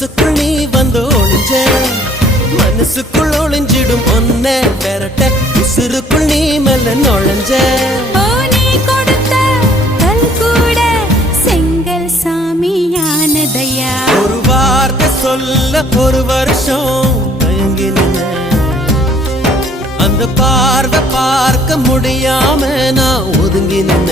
மனசுக்குள் நீ வந்து ஒளிஞ்ச மனசுக்குள் ஒளிஞ்சிடும் ஒன்ன பெறட்ட உசுருக்குள் நீ மெல்ல நுழைஞ்ச நீ கொடுத்த கல் கூட செங்கல் சாமியானதையா ஒரு வார்த்தை சொல்ல ஒரு வருஷம் தயங்கி நின்ன அந்த பார்வை பார்க்க முடியாம நான் ஒதுங்கி நின்ன